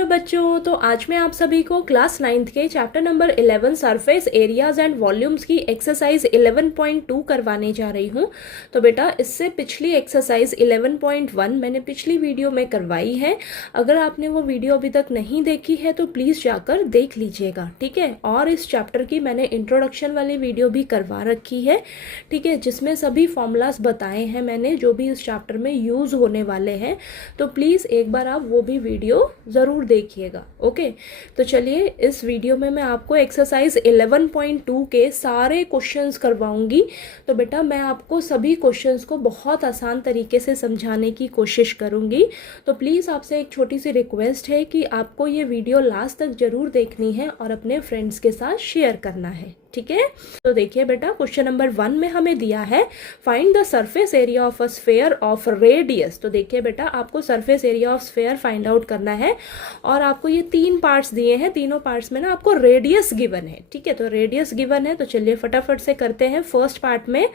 Hello बच्चों, तो आज मैं आप सभी को क्लास 9th के chapter number 11 surface areas and volumes की एक्सरसाइज 11.2 करवाने जा रही हूँ। तो बेटा इससे पिछली एक्सरसाइज 11.1 मैंने पिछली वीडियो में करवाई है। अगर आपने वो वीडियो अभी तक नहीं देखी है तो प्लीज़ जाकर देख लीजिएगा, ठीक है। और इस चैप्टर की मैंने इंट्रोडक्शन वाली वीडियो भी करवा रखी है, ठीक है, जिसमें सभी फॉर्मूलाज बताए हैं मैंने जो भी इस चैप्टर में यूज़ होने वाले हैं। तो प्लीज़ एक बार आप वो भी वीडियो ज़रूर देखिएगा, ओके। तो चलिए इस वीडियो में मैं आपको एक्सरसाइज 11.2 के सारे क्वेश्चंस करवाऊंगी। तो बेटा मैं आपको सभी क्वेश्चंस को बहुत आसान तरीके से समझाने की कोशिश करूंगी। तो प्लीज़ आपसे एक छोटी सी रिक्वेस्ट है कि आपको ये वीडियो लास्ट तक ज़रूर देखनी है और अपने फ्रेंड्स के साथ शेयर करना है, ठीक है। तो देखिए बेटा क्वेश्चन नंबर 1 में हमें दिया है find the surface area of a sphere of radius. तो देखिए बेटा आपको surface area of sphere find out करना है और आपको ये 3 पार्ट्स दिए हैं। तीनों पार्ट्स में ना आपको रेडियस गिवन है, ठीक है। तो रेडियस गिवन है तो चलिए फटाफट से करते हैं। फर्स्ट पार्ट में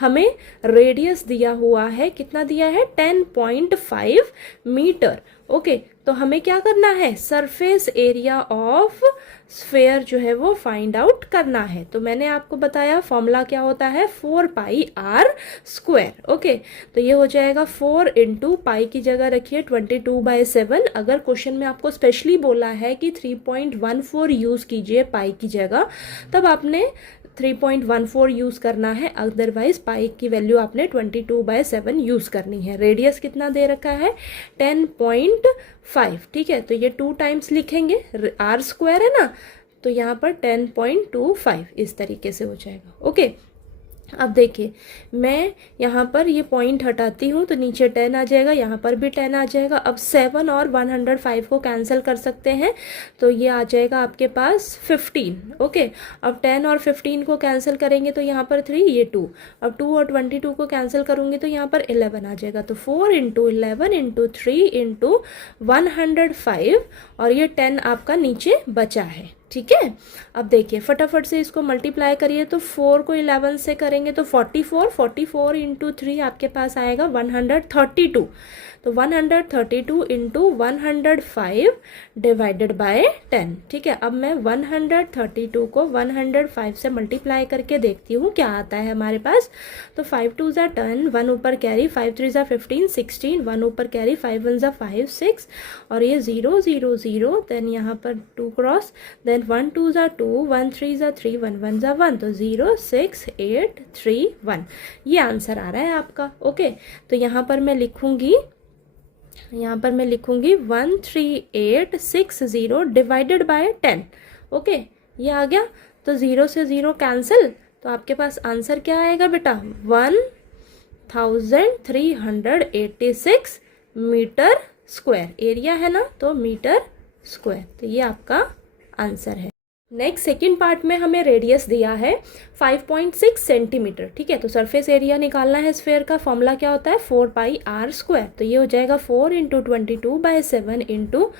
हमें रेडियस दिया हुआ है, कितना दिया है 10.5 मीटर, ओके। तो हमें क्या करना है, सरफेस एरिया ऑफ स्फेयर जो है वो फाइंड आउट करना है। तो मैंने आपको बताया फॉर्मूला क्या होता है 4πr², ओके। तो ये हो जाएगा 4 इंटू पाई की जगह रखिए 22/7। अगर क्वेश्चन में आपको स्पेशली बोला है कि 3.14 यूज़ कीजिए पाई की जगह, तब आपने 3.14 यूज़ करना है, अदरवाइज पाई की वैल्यू आपने 22/7 यूज़ करनी है। रेडियस कितना दे रखा है 10.5, ठीक है। तो ये 2 टाइम्स लिखेंगे, r² है ना, तो यहाँ पर 10.25 इस तरीके से हो जाएगा, ओके। अब देखिए मैं यहाँ पर ये पॉइंट हटाती हूँ तो नीचे 10 आ जाएगा, यहाँ पर भी 10 आ जाएगा। अब 7 और 105 को कैंसिल कर सकते हैं तो ये आ जाएगा आपके पास 15, ओके। अब 10 और 15 को कैंसिल करेंगे तो यहाँ पर 3, ये 2। अब 2 और 22 को कैंसिल करूँगी तो यहाँ पर 11 आ जाएगा। तो 4 इंटू 11 इंटू 3 इंटू 105 और ये 10 आपका नीचे बचा है, ठीक है। अब देखिए फटाफट से इसको मल्टीप्लाई करिए। तो 4 को 11 से करेंगे तो 44 इंटू 3 आपके पास आएगा 132। तो 132 इंटू 105 डिवाइडेड बाय 10, ठीक है। अब मैं 132 को 105 से मल्टीप्लाई करके देखती हूँ क्या आता है हमारे पास। तो 5 2 ज़ा 10, 1 ऊपर कैरी, 5 3 ज़ा 15, 16, 1 ऊपर कैरी, 5 1 ज़ा 5, 6 और ये 0 0 0, देन यहाँ पर 2 क्रॉस, देन 1 2 ज़ा 2, 1 3 ज़ा 3, 1 1 ज़ा 1, तो 0 6 8 3 1 ये आंसर आ रहा है आपका, ओके। तो यहाँ पर मैं लिखूँगी 13860 डिवाइडेड बाय 10, ओके। ये आ गया। तो 0 से 0 कैंसिल, तो आपके पास आंसर क्या आएगा बेटा 1386 मीटर स्क्वायर। एरिया है ना तो मीटर स्क्वायर, तो ये आपका आंसर है। नेक्स्ट सेकेंड पार्ट में हमें रेडियस दिया है 5.6 सेंटीमीटर, ठीक है। तो सरफेस एरिया निकालना है स्फेयर का, फॉर्मूला क्या होता है 4πr²। तो ये हो जाएगा 4 इंटू 22/7 इंटू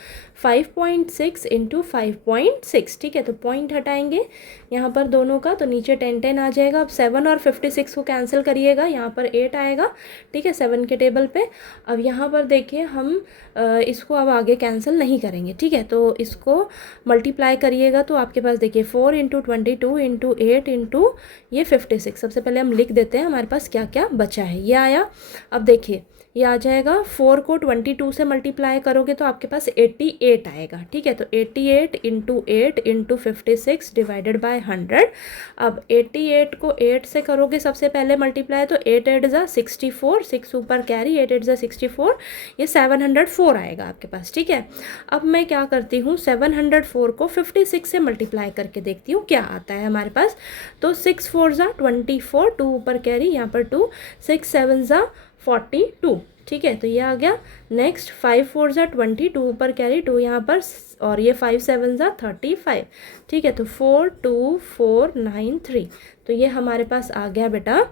5.6 इंटू 5.6, ठीक है। तो पॉइंट हटाएंगे यहाँ पर दोनों का, तो नीचे 10 10 आ जाएगा। अब 7 और 56 को कैंसिल करिएगा, यहाँ पर 8 आएगा, ठीक है, 7 के टेबल पे। अब यहाँ पर देखिए हम इसको अब आगे कैंसिल नहीं करेंगे, ठीक है। तो इसको मल्टीप्लाई करिएगा तो आपके पास देखिए 4 इंटू 22 इंटू 8 इंटू ये 56। सबसे पहले हम लिख देते हैं हमारे पास क्या क्या बचा है, ये आया। अब देखिए ये आ जाएगा, 4 को 22 से मल्टीप्लाई करोगे तो आपके पास 88 आएगा, ठीक है। तो 88 इंटू 8 इंटू 56 डिवाइडेड बाय 100। अब 88 को 8 से करोगे सबसे पहले मल्टीप्लाई, तो 8 8 ज़ा 64, 6 ऊपर कैरी, 8 8 ज़ा 64, ये 704 आएगा आपके पास, ठीक है। अब मैं क्या करती हूँ 704 को 56 से मल्टीप्लाई करके देखती हूँ क्या आता है हमारे पास। तो 6 4 ज़ा 24, 2 ऊपर कैरी, यहाँ पर 2, 6 7 ज़ा 42, ठीक है। तो ये आ गया। नेक्स्ट 5 4 ज़ा 20, 2 ऊपर कैरी, 2 यहाँ पर, और ये 5 7 ज़ा 35, ठीक है। तो 42493, तो ये हमारे पास आ गया बेटा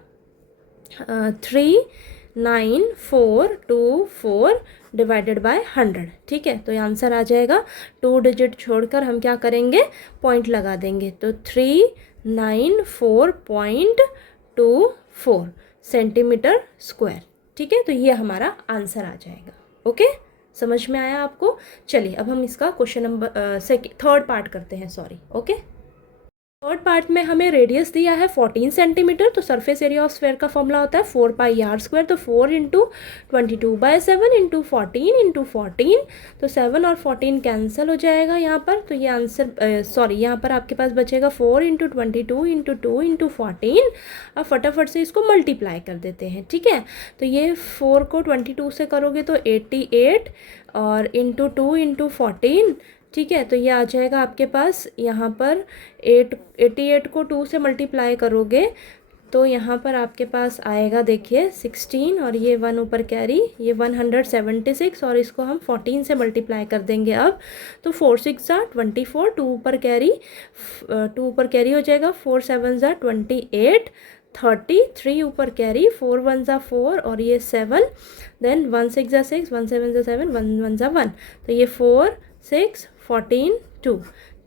39424 डिवाइडेड बाय 100, ठीक है। तो ये आंसर आ जाएगा। 2 डिजिट छोड़कर हम क्या करेंगे पॉइंट लगा देंगे, तो 394.24 सेंटीमीटर स्क्वायर, ठीक है। तो ये हमारा आंसर आ जाएगा, ओके। समझ में आया आपको? चलिए अब हम इसका क्वेश्चन नंबर थर्ड पार्ट करते हैं, सॉरी। ओके, थर्ड पार्ट में हमें रेडियस दिया है 14 सेंटीमीटर। तो सरफेस एरिया ऑफ स्फेयर का फॉर्मूला होता है 4πr²। तो 4 इंटू 22/7 इंटू 14 इंटू 14। तो 7 और 14 कैंसिल हो जाएगा यहाँ पर। तो ये आंसर सॉरी यहाँ पर आपके पास बचेगा 4 इंटू 22 इंटू 2 इंटू 14। अब फटाफट से इसको मल्टीप्लाई कर देते हैं, ठीक है। तो ये 4 को 22 से करोगे तो 88 और इंटू 2 इंटू 14, ठीक है। तो ये आ जाएगा आपके पास यहाँ पर 88 को 2 से मल्टीप्लाई करोगे तो यहाँ पर आपके पास आएगा, देखिए 16 और ये 1 ऊपर कैरी, ये 176 और इसको हम 14 से मल्टीप्लाई कर देंगे अब। तो 4 6 ज़ा 24, 2 ऊपर कैरी, 2 ऊपर कैरी हो जाएगा, 4 7 ज़ा 28, 30, 3 ऊपर कैरी, 4 1 ज़ा 4 और ये 7, देन 1 6 ज़ा 6, 1 7 ज़ा 7, 1 1 ज़ा 1। तो ये 4 6 14 2,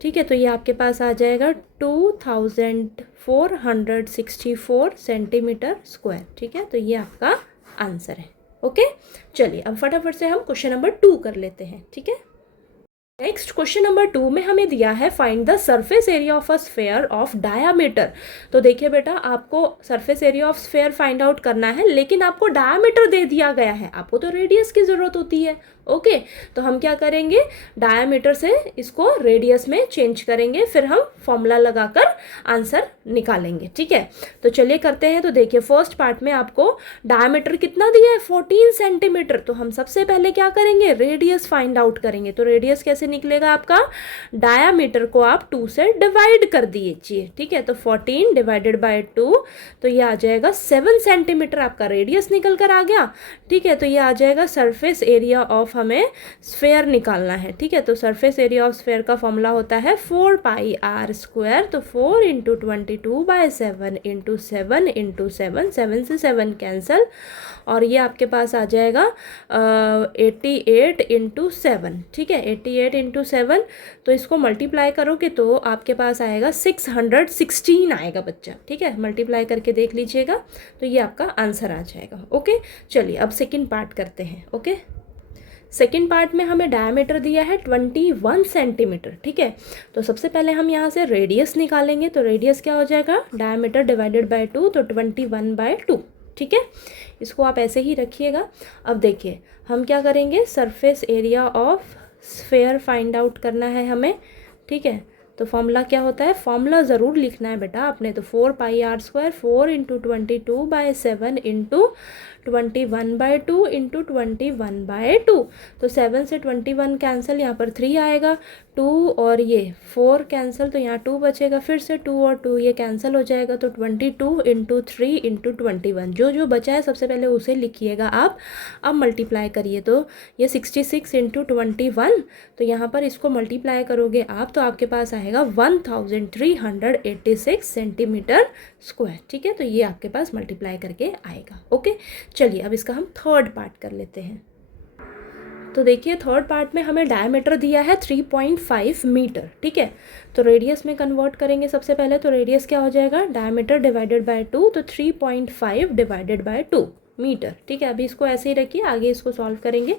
ठीक है। तो ये आपके पास आ जाएगा 2464 सेंटीमीटर स्क्वायर, ठीक है। तो ये आपका आंसर है। ओके, चलिए अब फटाफट से हम क्वेश्चन नंबर 2 कर लेते हैं, ठीक है। नेक्स्ट क्वेश्चन नंबर 2 में हमें दिया है find the surface area of a sphere of diameter. तो देखिए बेटा, आपको surface area of sphere find out करना है, लेकिन आपको डायामीटर दे दिया गया है, आपको तो रेडियस की ज़रूरत होती है। ओके, तो हम क्या करेंगे, डायामीटर से इसको रेडियस में चेंज करेंगे, फिर हम फॉर्मूला लगाकर आंसर निकालेंगे, ठीक है। तो चलिए करते हैं। तो देखिए फर्स्ट पार्ट में आपको डायामीटर कितना दिया है, 14 सेंटीमीटर। तो हम सबसे पहले क्या करेंगे, रेडियस फाइंड आउट करेंगे। तो रेडियस कैसे निकलेगा आपका, डायामीटर को आप 2 से डिवाइड कर दीजिए, ठीक है। तो 14 डिवाइडेड बाय 2, तो ये आ जाएगा 7 सेंटीमीटर आपका रेडियस निकल कर आ गया, ठीक है। तो ये आ जाएगा सरफेस एरिया ऑफ, हमें स्फेयर निकालना है, ठीक है। तो सरफेस एरिया ऑफ स्फेयर का फॉर्मूला होता है 4πr²। तो 4 इंटू 22/7 इंटू 7 इंटू 7, 7 से 7 कैंसिल और ये आपके पास आ जाएगा 88 इंटू 7, ठीक है। 88 इंटू 7, तो इसको मल्टीप्लाई करोगे तो आपके पास आएगा 616 आएगा बच्चा, ठीक है। मल्टीप्लाई करके देख लीजिएगा, तो ये आपका आंसर आ जाएगा। ओके, चलिए अब सेकेंड पार्ट करते हैं। ओके, सेकेंड पार्ट में हमें डायमीटर दिया है 21 सेंटीमीटर, ठीक है। तो सबसे पहले हम यहाँ से रेडियस निकालेंगे। तो रेडियस क्या हो जाएगा, डायमीटर डिवाइडेड बाय 2, तो 21/2, ठीक है। इसको आप ऐसे ही रखिएगा। अब देखिए हम क्या करेंगे, surface area of sphere find out करना है हमें, ठीक है। तो फॉर्मूला क्या होता है, फॉर्मूला ज़रूर लिखना है बेटा आपने। तो 4πr², 4 इंटू 22/7 इंटू 21/2 इंटू 21/2। तो 7 से 21 कैंसिल, यहाँ पर 3 आएगा, 2 और ये 4 कैंसिल, तो यहाँ 2 बचेगा, फिर से 2 और 2 ये कैंसिल हो जाएगा। तो 22 इंटू 3 इंटू 21, जो जो बचा है सबसे पहले उसे लिखिएगा आप। अब मल्टीप्लाई करिए, तो ये 66 इंटू 21, तो यहाँ पर इसको मल्टीप्लाई करोगे आप तो आपके पास आएगा 1386 सेंटीमीटर स्क्वायर, ठीक है। तो ये आपके पास मल्टीप्लाई करके आएगा। ओके, चलिए अब इसका हम थर्ड पार्ट कर लेते हैं। तो देखिए थर्ड पार्ट में हमें डायमीटर दिया है 3.5 मीटर, ठीक है। तो रेडियस में कन्वर्ट करेंगे सबसे पहले। तो रेडियस क्या हो जाएगा, डायमीटर डिवाइडेड बाय 2, तो 3.5 डिवाइडेड बाय 2 मीटर, ठीक है। अभी इसको ऐसे ही रखिए, आगे इसको सॉल्व करेंगे,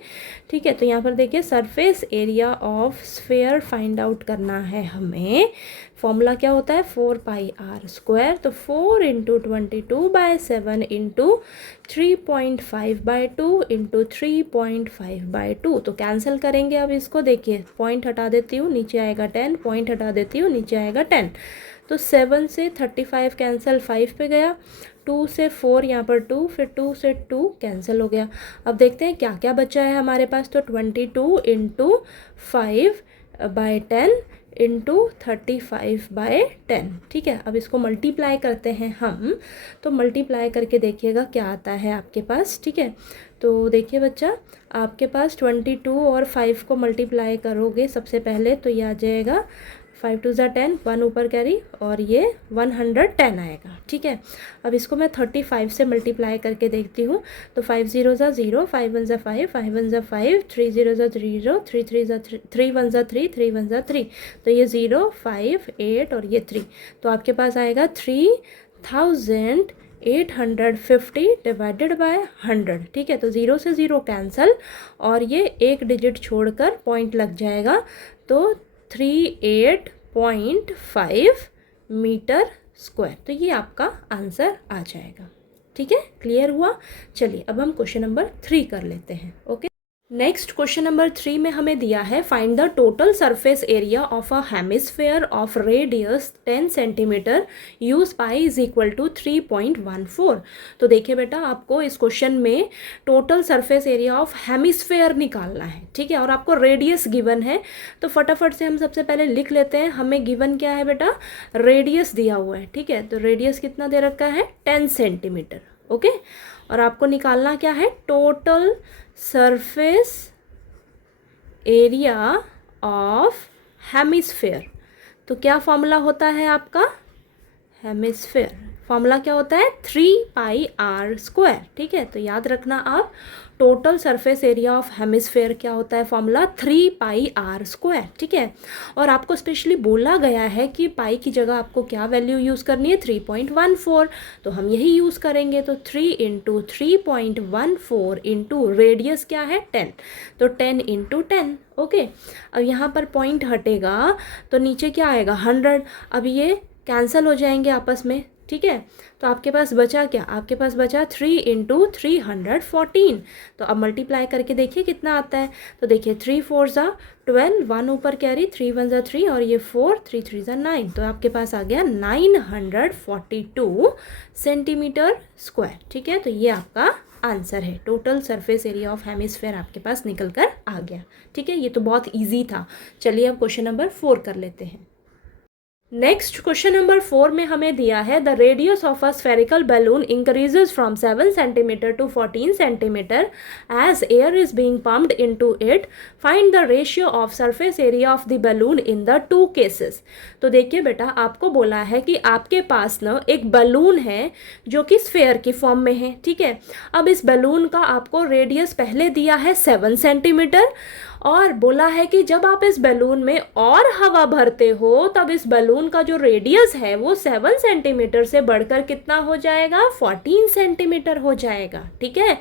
ठीक है। तो यहाँ पर देखिए surface area of sphere find out करना है हमें। फॉर्मूला क्या होता है, 4πr²। तो 4 इंटू 22/7 इंटू 3.5/2 इंटू 3.5/2। तो कैंसिल करेंगे अब इसको, देखिए पॉइंट हटा देती हूँ, नीचे आएगा 10, पॉइंट हटा देती हूँ, नीचे आएगा 10। तो 7 से 35 कैंसिल, 5 पे गया, 2 से 4 यहाँ पर 2, फिर 2 से 2 कैंसिल हो गया। अब देखते हैं क्या क्या बचा है हमारे पास। तो 22 इंटू 5/10 इंटू 35/10, ठीक है। अब इसको मल्टीप्लाई करते हैं हम। तो मल्टीप्लाई करके देखिएगा क्या आता है आपके पास, ठीक है। तो देखिए बच्चा, आपके पास 22 और 5 को मल्टीप्लाई करोगे सबसे पहले, तो ये आ जाएगा 5 2 ज़ा 10, 1 ऊपर कैरी और ये 110 आएगा, ठीक है। अब इसको मैं 35 से मल्टीप्लाई करके देखती हूँ। तो 5 0 ज़ा 0, 5 1 ज़ा 5, 5 1 ज़ा 5, 3 0 ज़ा 0, 3 3 ज़ा 3 1 ज़ा 3, 3 1 ज़ा 3। तो ये 0 5 8 और ये 3, तो आपके पास आएगा 3000 850 डिवाइडेड बाय 100, ठीक है। तो 0 से 0 कैंसल और ये एक डिजिट छोड़कर पॉइंट लग जाएगा, तो 38.5 मीटर स्क्वायर। तो ये आपका आंसर आ जाएगा, ठीक है। क्लियर हुआ? चलिए अब हम क्वेश्चन नंबर 3 कर लेते हैं। ओके, नेक्स्ट क्वेश्चन नंबर 3 में हमें दिया है find the total surface area of a hemisphere of radius 10 centimetre use pi is equal to 3.14। तो देखिए बेटा, आपको इस क्वेश्चन में total surface area of hemisphere निकालना है, ठीक है, और आपको रेडियस गिवन है। तो फटाफट से हम सबसे पहले लिख लेते हैं, हमें गिवन क्या है बेटा, रेडियस दिया हुआ है, ठीक है। तो रेडियस कितना दे रखा है, 10 सेंटीमीटर, ओके। और आपको निकालना क्या है, total surface area of hemisphere. तो क्या फॉर्मूला होता है आपका, हेमिस्फेयर फॉर्मूला क्या होता है, 3πr², ठीक है। तो याद रखना आप, total surface area of hemisphere क्या होता है, फॉर्मूला 3πr², ठीक है। और आपको स्पेशली बोला गया है कि पाई की जगह आपको क्या वैल्यू यूज़ करनी है, 3.14। तो हम यही यूज़ करेंगे। तो 3 × 3.14 इंटू रेडियस क्या है, 10, तो 10 × 10, ओके। अब यहाँ पर पॉइंट हटेगा तो नीचे क्या आएगा, 100। अब ये कैंसिल हो जाएंगे आपस में, ठीक है। तो आपके पास बचा क्या, आपके पास बचा 3 × 314। तो अब मल्टीप्लाई करके देखिए कितना आता है। तो देखिए 3 4 ज़ा 12, 1 ऊपर कैरी, 3 1 ज़ा 3 और ये 4, 3 3 ज़ा 9। तो आपके पास आ गया 942 सेंटीमीटर स्क्वायर, ठीक है। तो ये आपका आंसर है, total surface area of hemisphere आपके पास निकल कर आ गया, ठीक है। ये तो बहुत ईजी था। चलिए अब क्वेश्चन नंबर 4 कर लेते हैं। नेक्स्ट क्वेश्चन नंबर 4 में हमें दिया है the radius of a spherical balloon increases from 7 centimetre to 14 centimetre as air is being pumped into it, find the ratio of surface area of the balloon in the two cases. तो देखिए बेटा, आपको बोला है कि आपके पास ना एक बैलून है जो कि स्फेयर की फॉर्म में है, ठीक है। अब इस बैलून का आपको रेडियस पहले दिया है 7 सेंटीमीटर और बोला है कि जब आप इस बैलून में और हवा भरते हो तब इस बैलून का जो रेडियस है वो 7 सेंटीमीटर से बढ़कर कितना हो जाएगा, 14 सेंटीमीटर हो जाएगा, ठीक है।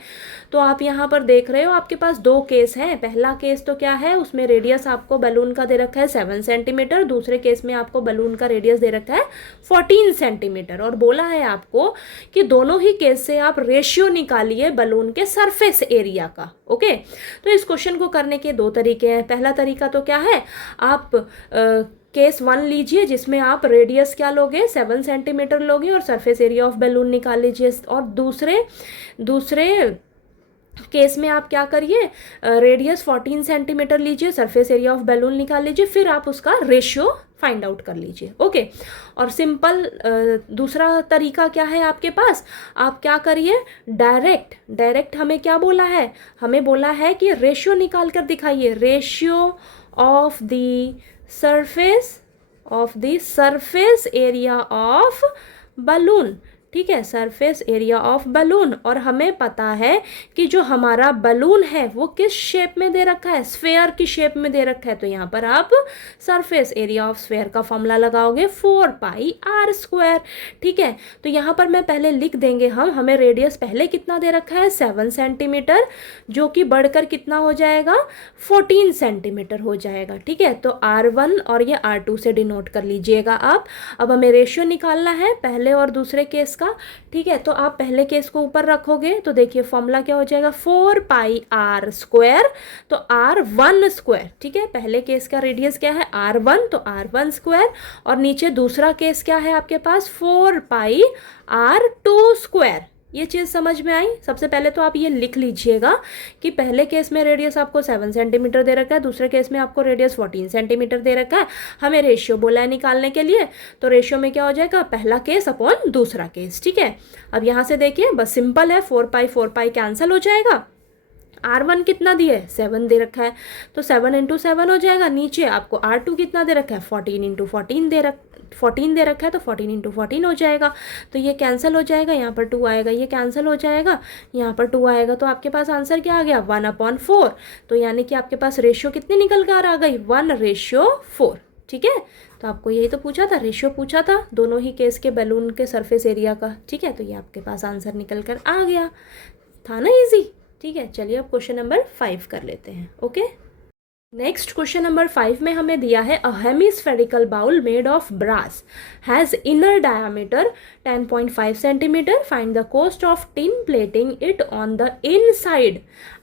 तो आप यहाँ पर देख रहे हो आपके पास दो केस हैं। पहला केस तो क्या है, उसमें रेडियस आपको बैलून का दे रखा है 7 सेंटीमीटर, दूसरे केस में आपको बैलून का रेडियस दे रखा है 14 सेंटीमीटर। और बोला है आपको कि दोनों ही केस से आप रेशियो निकालिए बैलून के सरफेस एरिया का, ओके। तो इस क्वेश्चन को करने के दो तरीके हैं। पहला तरीका तो क्या है, आप केस 1 लीजिए जिसमें आप रेडियस क्या लोगे, 7 सेंटीमीटर लोगे और सरफेस एरिया ऑफ बैलून निकाल लीजिए। और दूसरे केस में आप क्या करिए, रेडियस 14 सेंटीमीटर लीजिए, सरफेस एरिया ऑफ बैलून निकाल लीजिए, फिर आप उसका रेशियो फाइंड आउट कर लीजिए, ओके। और सिंपल दूसरा तरीका क्या है आपके पास, आप क्या करिए, डायरेक्ट हमें क्या बोला है, हमें बोला है कि रेशियो निकाल कर दिखाइए, ratio of the surface area of balloon, ठीक है, सरफेस एरिया ऑफ बैलून। और हमें पता है कि जो हमारा बैलून है वो किस शेप में दे रखा है, स्फेयर की शेप में दे रखा है। तो यहाँ पर आप सरफेस एरिया ऑफ स्फेयर का फॉर्मूला लगाओगे 4πr², ठीक है। तो यहाँ पर मैं पहले लिख देंगे हमें रेडियस पहले कितना दे रखा है, 7 सेंटीमीटर, जो कि बढ़कर कितना हो जाएगा, 14 सेंटीमीटर हो जाएगा, ठीक है। तो R1 और ये R2 से डिनोट कर लीजिएगा आप। अब हमें रेशियो निकालना है पहले और दूसरे केस का, ठीक है। तो आप पहले केस को ऊपर रखोगे तो देखिए फॉर्मूला क्या हो जाएगा, 4πr², तो R1², ठीक है। पहले केस का रेडियस क्या है, R1, तो R1²। और नीचे दूसरा केस क्या है आपके पास, 4πr²। ये चीज़ समझ में आई। सबसे पहले तो आप ये लिख लीजिएगा कि पहले केस में रेडियस आपको 7 सेंटीमीटर दे रखा है, दूसरे केस में आपको रेडियस 14 सेंटीमीटर दे रखा है। हमें रेशियो बोला है निकालने के लिए, तो रेशियो में क्या हो जाएगा, पहला केस अपॉन दूसरा केस, ठीक है। अब यहाँ से देखिए बस सिंपल है, 4π कैंसिल हो जाएगा। R1 कितना दिया है, 7 दे रखा है, तो 7 × 7 हो जाएगा। नीचे आपको R2 कितना दे रखा है, 14 × 14 दे रखा है, तो 14 × 14 हो जाएगा। तो ये कैंसिल हो जाएगा, यहाँ पर 2 आएगा, ये कैंसिल हो जाएगा, यहाँ पर 2 आएगा। तो आपके पास आंसर क्या आ गया, 1/4। तो यानी कि आपके पास रेशियो कितनी निकल कर आ गई, 1/4, ठीक है। तो आपको यही तो पूछा था, रेशियो पूछा था दोनों ही केस के बैलून के सरफेस एरिया का, ठीक है। तो ये आपके पास आंसर निकल कर आ गया, था ना इजी, ठीक है। चलिए अब क्वेश्चन नंबर 5 कर लेते हैं। ओके, नेक्स्ट क्वेश्चन नंबर 5 में हमें दिया है a hemispherical bowl made of brass has inner diameter 10.5 centimetre, find the cost of tin plating it on the inside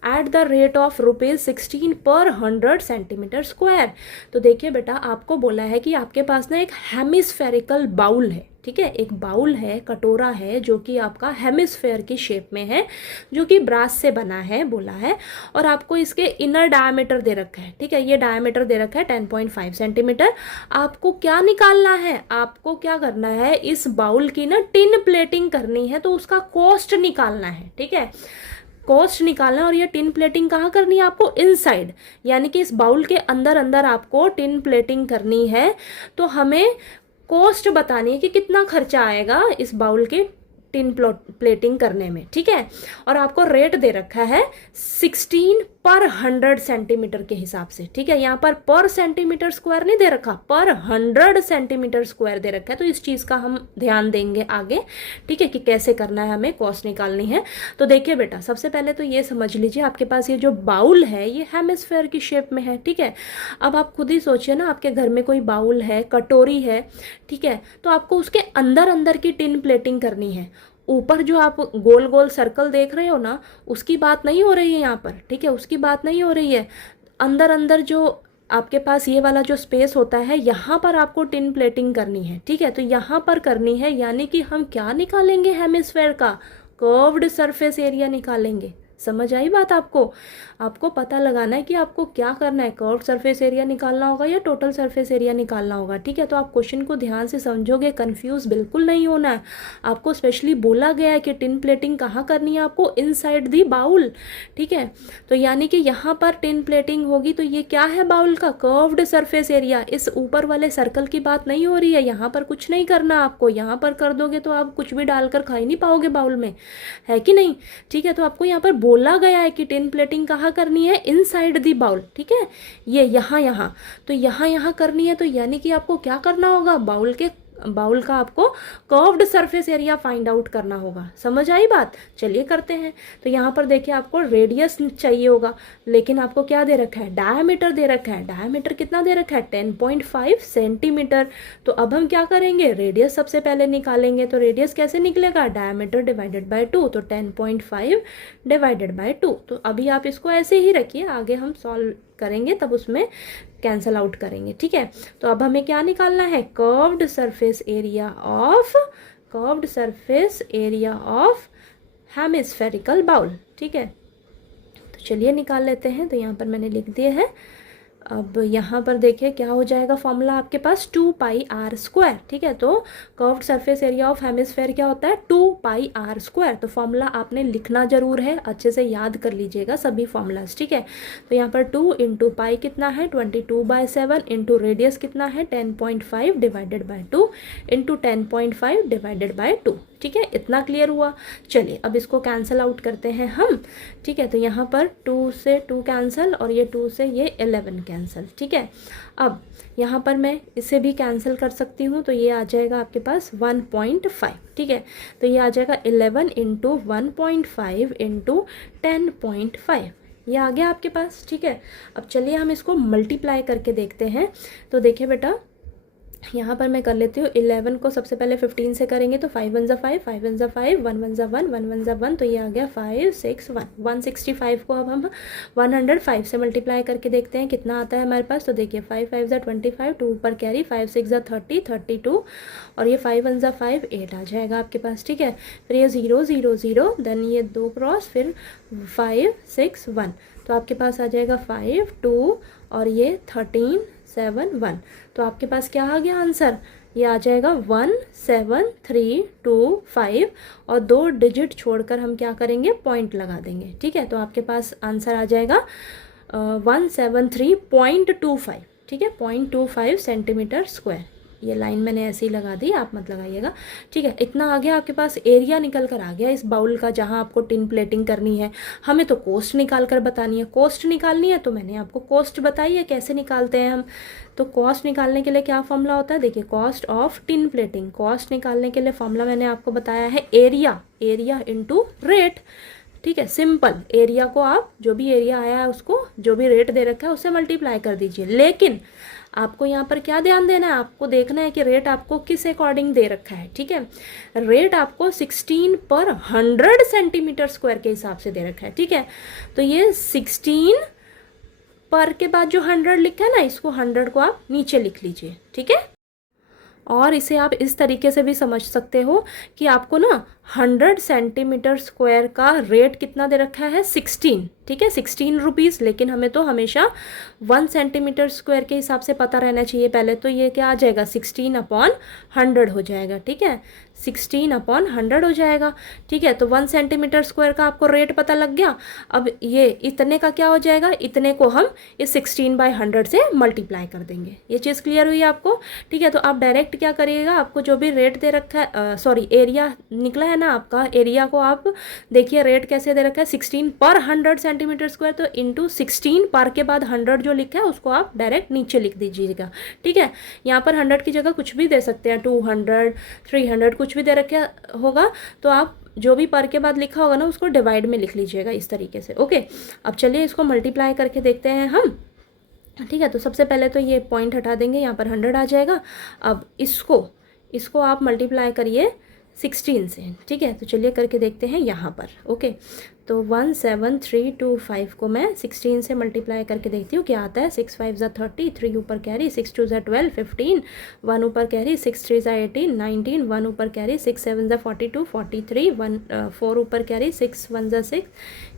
at the rate of ₹16 per 100 centimetre square. तो देखिए बेटा, आपको बोला है कि आपके पास ना एक हेमिस्फेरिकल बाउल है, ठीक है। एक बाउल है, कटोरा है, जो कि आपका हेमिस्फेयर की शेप में है, जो कि ब्रास से बना है बोला है, और आपको इसके इनर डायमीटर दे रखा है, ठीक है। ये डायमीटर दे रखा है 10.5 सेंटीमीटर। आपको क्या निकालना है, आपको क्या करना है, इस बाउल की ना टिन प्लेटिंग करनी है, तो उसका कॉस्ट निकालना है, ठीक है। कॉस्ट निकालना है, और ये टिन प्लेटिंग कहाँ करनी है आपको, इनसाइड, यानी कि इस बाउल के अंदर अंदर आपको टिन प्लेटिंग करनी है। तो हमें कॉस्ट बतानी है कि कितना खर्चा आएगा इस बाउल के टिन प्लेटिंग करने में, ठीक है। और आपको रेट दे रखा है 16 पर 100 सेंटीमीटर के हिसाब से, ठीक है। यहाँ पर सेंटीमीटर स्क्वायर नहीं दे रखा, पर 100 सेंटीमीटर स्क्वायर दे रखा है। तो इस चीज़ का हम ध्यान देंगे आगे, ठीक है, कि कैसे करना है, हमें कॉस्ट निकालनी है। तो देखिए बेटा, सबसे पहले तो ये समझ लीजिए, आपके पास ये जो बाउल है ये हेमिस्फेयर की शेप में है, ठीक है। अब आप खुद ही सोचिए ना, आपके घर में कोई बाउल है, कटोरी है, ठीक है, तो आपको उसके अंदर अंदर की टिन प्लेटिंग करनी है। ऊपर जो आप गोल गोल सर्कल देख रहे हो ना, उसकी बात नहीं हो रही है यहाँ पर, ठीक है, उसकी बात नहीं हो रही है। अंदर अंदर जो आपके पास ये वाला जो स्पेस होता है, यहाँ पर आपको टिन प्लेटिंग करनी है, ठीक है। तो यहाँ पर करनी है, यानी कि हम क्या निकालेंगे, हेमिस्फेयर का कर्व्ड सरफेस एरिया निकालेंगे। समझ आई बात आपको? आपको पता लगाना है कि आपको क्या करना है, कर्व सरफेस एरिया निकालना होगा या टोटल सरफेस एरिया निकालना होगा, ठीक है। तो आप क्वेश्चन को ध्यान से समझोगे, कंफ्यूज बिल्कुल नहीं होना है। आपको स्पेशली बोला गया है कि टिन प्लेटिंग कहाँ करनी है आपको, इनसाइड दी बाउल, ठीक है। तो यानी कि यहाँ पर टिन प्लेटिंग होगी, तो ये क्या है, बाउल का कर्व्ड सरफेस एरिया। इस ऊपर वाले सर्कल की बात नहीं हो रही है, यहाँ पर कुछ नहीं करना आपको। यहाँ पर कर दोगे तो आप कुछ भी डालकर खा ही नहीं पाओगे बाउल में, है कि नहीं, ठीक है। तो आपको यहाँ पर बोला गया है कि टिन प्लेटिंग कहाँ करनी है, इनसाइड दी बाउल, ठीक है। ये यहाँ तो यहाँ करनी है, तो यानी कि आपको क्या करना होगा, बाउल का आपको curved surface area find out करना होगा। समझ आई बात? चलिए करते हैं। तो यहाँ पर देखिए, आपको रेडियस चाहिए होगा, लेकिन आपको क्या दे रखा है, डायमीटर दे रखा है। डायमीटर कितना दे रखा है, 10.5 सेंटीमीटर। तो अब हम क्या करेंगे, रेडियस सबसे पहले निकालेंगे। तो रेडियस कैसे निकलेगा, डायमीटर डिवाइडेड बाय 2, तो 10.5 डिवाइडेड बाय 2। तो अभी आप इसको ऐसे ही रखिए, आगे हम सॉल्व करेंगे तब उसमें कैंसल आउट करेंगे, ठीक है। तो अब हमें क्या निकालना है, curved surface area of hemispherical bowl, ठीक है। तो चलिए निकाल लेते हैं। तो यहाँ पर मैंने लिख दिए हैं। अब यहाँ पर देखिए क्या हो जाएगा, फॉर्मूला आपके पास 2πr², ठीक है। तो curved surface area of hemisphere क्या होता है, 2πr²। तो फॉर्मूला आपने लिखना जरूर है, अच्छे से याद कर लीजिएगा सभी फॉर्मूलाज, ठीक है। तो यहाँ पर 2 इंटू पाई कितना है, 22/7, इंटू रेडियस कितना है, 10.5 divided by 2 into 10.5 divided by 2, ठीक है। इतना क्लियर हुआ। चलिए अब इसको कैंसिल आउट करते हैं हम, ठीक है। तो यहाँ पर 2 से 2 कैंसिल, और ये 2 से ये 11 कैंसिल, ठीक है। अब यहाँ पर मैं इसे भी कैंसिल कर सकती हूँ, तो ये आ जाएगा आपके पास 1.5, ठीक है। तो ये आ जाएगा 11 इंटू 1.5 इंटू 10.5, ये आ गया आपके पास, ठीक है। अब चलिए हम इसको मल्टीप्लाई करके देखते हैं। तो देखिए बेटा, यहाँ पर मैं कर लेती हूँ 11 को सबसे पहले 15 से करेंगे, तो 5 1 5, 5 1 5, 1 1 1, 1 1 1, तो ये आ गया 5 6 1, 165 को अब हम 105 से मल्टीप्लाई करके देखते हैं कितना आता है हमारे पास। तो देखिए 5 5 25, 2 ऊपर कैरी, 5 6 30, 32, और ये 5 1 5, 8 आ जाएगा आपके पास, ठीक है। फिर ये 0 0 0, देन ये 2 क्रॉस, फिर 5 6 1, तो आपके पास आ जाएगा 5 2, और ये 13 7 1। तो आपके पास क्या आ गया आंसर, ये आ जाएगा 17325, और 2 डिजिट छोड़कर हम क्या करेंगे, पॉइंट लगा देंगे, ठीक है। तो आपके पास आंसर आ जाएगा 173.25, ठीक है, 0.25 सेंटीमीटर स्क्वायर। ये लाइन मैंने ऐसे ही लगा दी, आप मत लगाइएगा, ठीक है। इतना आ गया आपके पास, एरिया निकल कर आ गया इस बाउल का जहाँ आपको टिन प्लेटिंग करनी है। हमें तो कॉस्ट निकाल कर बतानी है, कॉस्ट निकालनी है तो मैंने आपको कॉस्ट बताई है कैसे निकालते हैं हम। तो कॉस्ट निकालने के लिए क्या फॉर्मूला होता है, देखिए cost of tin plating. Cost निकालने के लिए फॉर्मूला मैंने आपको बताया है एरिया, एरिया इंटू रेट, ठीक है। सिंपल, एरिया को आप जो भी एरिया आया है उसको जो भी रेट दे रखा है उससे मल्टीप्लाई कर दीजिए। लेकिन आपको यहाँ पर क्या ध्यान देना है, आपको देखना है कि रेट आपको किस अकॉर्डिंग दे रखा है, ठीक है। रेट आपको 16 पर 100 सेंटीमीटर स्क्वायर के हिसाब से दे रखा है, ठीक है। तो ये 16 पर के बाद जो 100 लिखा है ना, इसको 100 को आप नीचे लिख लीजिए, ठीक है। और इसे आप इस तरीके से भी समझ सकते हो कि आपको ना 100 सेंटीमीटर स्क्वायर का रेट कितना दे रखा है, 16, ठीक है, 16 रुपीज़। लेकिन हमें तो हमेशा 1 सेंटीमीटर स्क्वायर के हिसाब से पता रहना चाहिए पहले। तो ये क्या आ जाएगा, 16/100 हो जाएगा, ठीक है, 16/100 हो जाएगा, ठीक है। तो 1 सेंटीमीटर स्क्वायर का आपको रेट पता लग गया। अब ये इतने का क्या हो जाएगा, इतने को हम इस 16/100 से मल्टीप्लाई कर देंगे। ये चीज़ क्लियर हुई आपको, ठीक है। तो आप डायरेक्ट क्या करिएगा, आपको जो भी रेट दे रखा है, सॉरी एरिया निकला है ना आपका, एरिया को आप देखिए रेट कैसे दे रखा है, 16 पर 100 सेंटीमीटर स्क्वायर, तो इंटू 16 पर के बाद 100 जो लिखा है उसको आप डायरेक्ट नीचे लिख दीजिएगा, ठीक है। यहाँ पर 100 की जगह कुछ भी दे सकते हैं, 200, 300 कुछ भी दे रखा होगा। तो आप जो भी पर के बाद लिखा होगा ना उसको डिवाइड में लिख लीजिएगा इस तरीके से, ओके। अब चलिए इसको मल्टीप्लाई करके देखते हैं हम, ठीक है। तो सबसे पहले तो ये पॉइंट हटा देंगे, यहाँ पर 100 आ जाएगा। अब इसको आप मल्टीप्लाई करिए 16 से, ठीक है। तो चलिए करके देखते हैं यहाँ पर, ओके। तो 17325 को मैं 16 से मल्टीप्लाई करके देखती हूँ क्या आता है। 6 5 ज़ा 30, 3 ऊपर कैरी, 6 2 ज़ा 12, 15, 1 ऊपर कैरी, 6 3 ज़ा 18, 19, 1 ऊपर कैरी, 6 7 ज़ा 42, 43, 4 ऊपर कैरी, 6 1 ज़ा 6,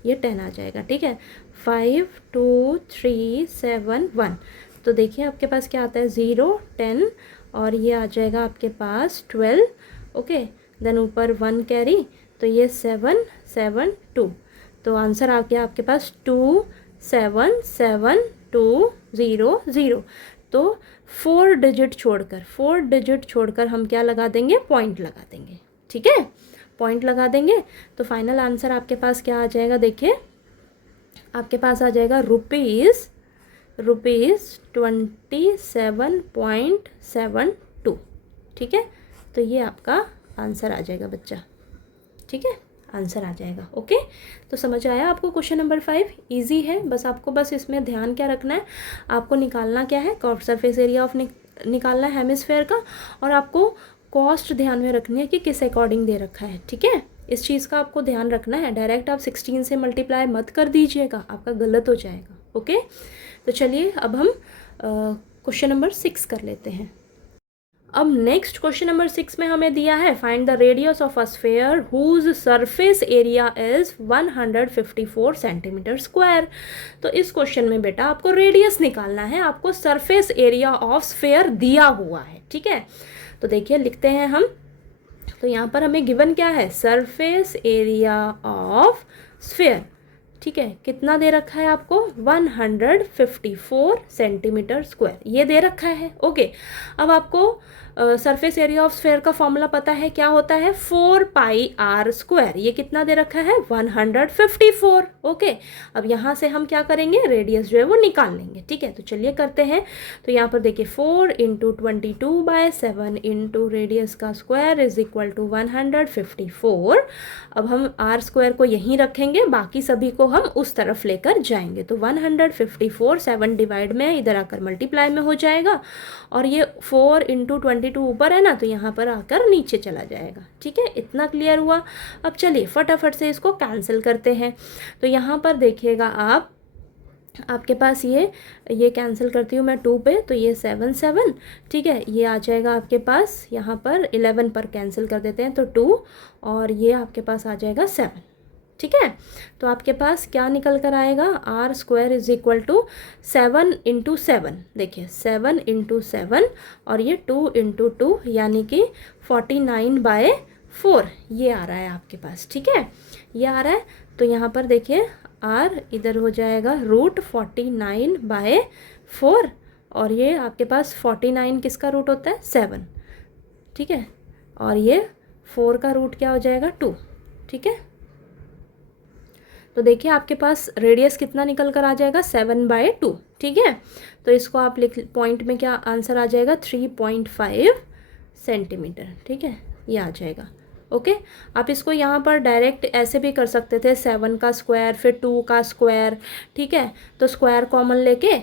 ये 10 आ जाएगा, ठीक है। 5 2 3 7 1, तो देखिए आपके पास क्या आता है, 0 10 और ये आ जाएगा आपके पास 12, ओके। देन ऊपर 1 कैरी, तो ये 7 7 2, तो आंसर आ गया आपके पास 2 7 7 2 0 0। तो 4 डिजिट छोड़कर हम क्या लगा देंगे, पॉइंट लगा देंगे, ठीक है, पॉइंट लगा देंगे। तो फाइनल आंसर आपके पास क्या आ जाएगा, देखिए आपके पास आ जाएगा रुपीज़ 27.72, ठीक है। तो ये आपका आंसर आ जाएगा बच्चा, ठीक है, आंसर आ जाएगा, ओके। तो समझ आया आपको क्वेश्चन नंबर 5, इजी है। बस इसमें ध्यान क्या रखना है, आपको निकालना क्या है, कर्व सरफेस एरिया ऑफ निकालना है हेमिस्फेयर का, और आपको कॉस्ट ध्यान में रखनी है कि किस अकॉर्डिंग दे रखा है, ठीक है। इस चीज़ का आपको ध्यान रखना है, डायरेक्ट आप 16 से मल्टीप्लाई मत कर दीजिएगा, आपका गलत हो जाएगा, ओके। तो चलिए अब हम क्वेश्चन नंबर 6 कर लेते हैं। अब नेक्स्ट क्वेश्चन नंबर 6 में हमें दिया है, find the radius of a sphere whose surface area is 154 centimetre square. तो इस क्वेश्चन में बेटा आपको रेडियस निकालना है, आपको सरफेस एरिया ऑफ स्फेयर दिया हुआ है, ठीक है। तो देखिए लिखते हैं हम, तो यहाँ पर हमें गिवन क्या है, सरफेस एरिया ऑफ स्फेयर, ठीक है। कितना दे रखा है आपको, 154 सेंटीमीटर स्क्वायर, ये दे रखा है, ओके। अब आपको सरफेस एरिया ऑफ स्फेयर का फॉर्मूला पता है, क्या होता है, 4πr²। ये कितना दे रखा है, 154, ओके। अब यहाँ से हम क्या करेंगे, रेडियस जो है वो निकाल लेंगे, ठीक है। तो चलिए करते हैं। तो यहाँ पर देखिए 4 × 22/7 इंटू रेडियस का स्क्वायर इज इक्वल टू 154। अब हम r² को यहीं रखेंगे, बाकी सभी को हम उस तरफ लेकर जाएंगे। तो 154 7 डिवाइड में इधर आकर मल्टीप्लाई में हो जाएगा, और ये 4 × 22 ऊपर है ना, तो यहाँ पर आकर नीचे चला जाएगा, ठीक है। इतना क्लियर हुआ। अब चलिए फटाफट से इसको कैंसिल करते हैं। तो यहाँ पर देखिएगा आपके पास ये कैंसिल करती हूँ मैं 2 पे, तो ये 7 7, ठीक है। ये आ जाएगा आपके पास यहाँ पर 11 पर कैंसिल कर देते हैं, तो 2, और ये आपके पास आ जाएगा 7, ठीक है। तो आपके पास क्या निकल कर आएगा, r² इज इक्वल टू 7 × 7, देखिए 7 × 7, और ये 2 × 2 यानी कि 49/4 ये आ रहा है आपके पास, ठीक है, ये आ रहा है। तो यहाँ पर देखिए r इधर हो जाएगा √49/4, और ये आपके पास 49 किसका रूट होता है 7, ठीक है, और ये 4 का रूट क्या हो जाएगा 2, ठीक है। तो देखिए आपके पास रेडियस कितना निकल कर आ जाएगा 7/2, ठीक है। तो इसको आप लिख, पॉइंट में क्या आंसर आ जाएगा 3.5 सेंटीमीटर, ठीक है, ये आ जाएगा। ओके, आप इसको यहाँ पर डायरेक्ट ऐसे भी कर सकते थे, 7 का स्क्वायर फिर 2 का स्क्वायर, ठीक है। तो स्क्वायर कॉमन लेके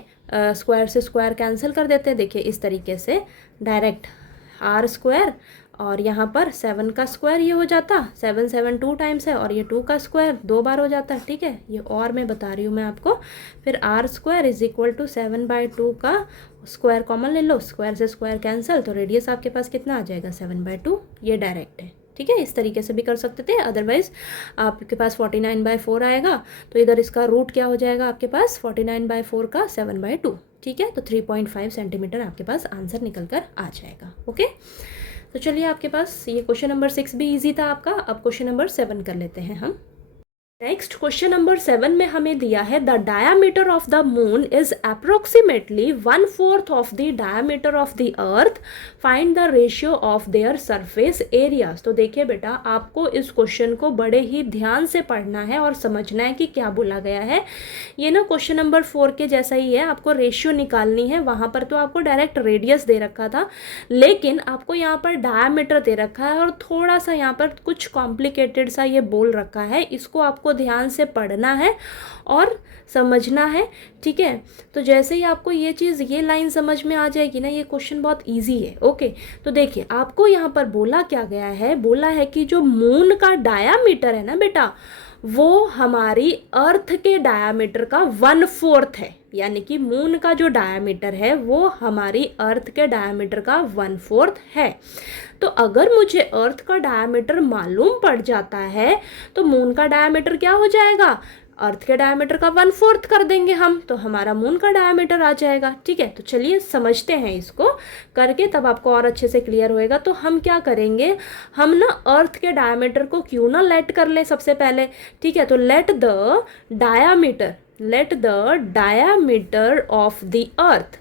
स्क्वायर से स्क्वायर कैंसिल कर देते हैं। देखिए इस तरीके से डायरेक्ट आर स्क्वायर और यहाँ पर 7 का स्क्वायर ये हो जाता, 7 7 2 टाइम्स है और ये 2 का स्क्वायर 2 बार हो जाता है, ठीक है। ये और मैं बता रही हूँ मैं आपको। फिर R square is equal to 7/2 का स्क्वायर कॉमन ले लो, स्क्वायर से स्क्वायर कैंसिल, तो रेडियस आपके पास कितना आ जाएगा 7/2, ये डायरेक्ट है, ठीक है। इस तरीके से भी कर सकते थे। अदरवाइज आपके पास 49/4 आएगा, तो इधर इसका रूट क्या हो जाएगा आपके पास 49/4 का 7/2, ठीक है। तो 3.5 सेंटीमीटर आपके पास आंसर निकल कर आ जाएगा। ओके, तो चलिए आपके पास ये क्वेश्चन नंबर 6 भी इजी था आपका। अब क्वेश्चन नंबर 7 कर लेते हैं हम। नेक्स्ट क्वेश्चन नंबर 7 में हमें दिया है the diameter of the moon is approximately 1/4 of the diameter of the earth, find the ratio of their surface areas. तो देखिए बेटा, आपको इस क्वेश्चन को बड़े ही ध्यान से पढ़ना है और समझना है कि क्या बोला गया है। ये ना क्वेश्चन नंबर 4 के जैसा ही है, आपको रेशियो निकालनी है। वहाँ पर तो आपको डायरेक्ट रेडियस दे रखा था, लेकिन आपको यहाँ पर डायामीटर दे रखा है और थोड़ा सा यहाँ पर कुछ कॉम्प्लिकेटेड सा ये बोल रखा है। इसको आपको ध्यान से पढ़ना है और समझना है, ठीक है। तो जैसे ही आपको ये चीज़, ये लाइन समझ में आ जाएगी ना, ये क्वेश्चन बहुत इजी है। ओके, तो देखिए आपको यहाँ पर बोला क्या गया है, बोला है कि जो मून का डायामीटर है ना बेटा, वो हमारी अर्थ के डायामीटर का 1/4 है। यानी कि मून का जो डायामीटर है वो हमारी अर्थ के डायामीटर का 1/4 है। तो अगर मुझे अर्थ का डायामीटर मालूम पड़ जाता है तो मून का डायामीटर क्या हो जाएगा, अर्थ के डायमीटर का 1/4 कर देंगे हम, तो हमारा मून का डायमीटर आ जाएगा, ठीक है। तो चलिए समझते हैं इसको करके, तब आपको और अच्छे से क्लियर होएगा। तो हम क्या करेंगे, हम ना अर्थ के डायमीटर को क्यों ना लेट कर लें सबसे पहले, ठीक है। तो let the diameter of the earth,